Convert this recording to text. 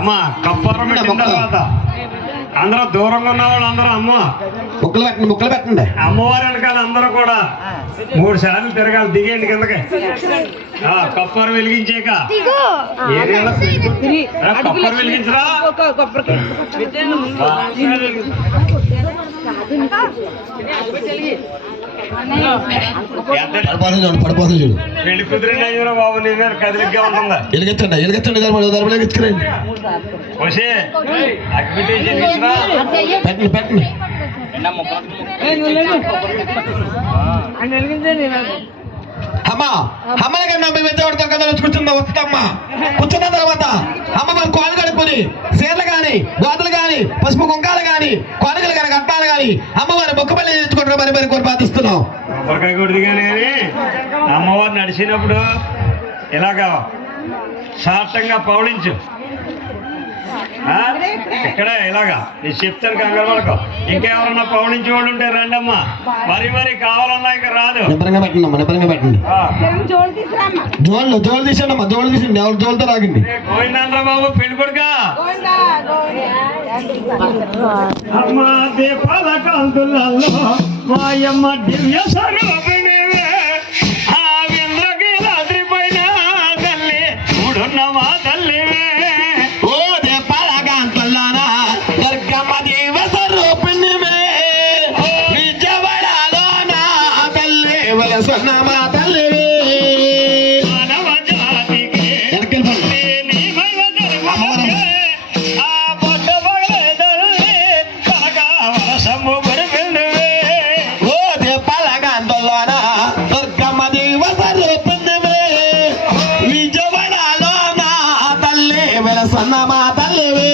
అమ్మ కప్పారం పెట్టిన తర్వాత అందరూ దూరంగా ఉన్న వాళ్ళు అందరూ అమ్మ ముక్కలు పెట్టండి. అమ్మవారి వెనకాల అందరూ కూడా 3 సార్లు తిరగాలి. దిగేయండి కిందకి. కప్పారం వెలిగించాక కప్పారం వెలిగించరా. పడిపోతుంది చూడు. పెళ్లి కుదిరింది అయ్యారో బాబు, నీ మీద కదిలిగ్గా ఉంటుందా? ఎలుగెత్తండి ఎలుగెత్తుకురండి. వచ్చే అగ్గిపెట్టేసి వెలిగించరా. పెట్టండి. అమ్మల కన్నా మేము ఎంత పడతాం కదా కూర్చుందా. వస్తుందమ్మా. కూర్చున్న తర్వాత అమ్మ మనం కోళ్ళు కడుక్కొని చీరలు కానీ గోతలు కానీ పసుపు కుంకాలు కానీ కొనగలు కానీ కట్టాలు కానీ అమ్మవారి మొక్కపల్లి తెచ్చుకుంటారు. మరి కొన్ని బాధిస్తున్నాం. కొబ్బరికాయ కొడుది కానీ అమ్మవారు నడిచినప్పుడు ఇలాగా సాష్టంగా పౌళించు. ఇక్కడ ఇలాగా నేను చెప్తాను, కంగారు పడకు. ఇంకెవరన్నా పౌళించి వాళ్ళు ఉంటే రండమ్మా. మరి కావాలన్నా ఇంకా రాదు. నిబ్బరంగా పెట్టండి. జోళ్ళు తీసండి అమ్మా. జోళ్ళు తీసండి. ఎవరు జోలుతో రాగండి. పోయిందనరా బాబు పెళ్లి కొడుక. అమ్మ దీపాల కాంతులలో మాయమ్మ దివ్య స్వరూపిణివే. ఆ వింద్రగిరాద్రి పైన తల్లి చూడున్న మా తల్లివే. సన్న మా తల్లివే.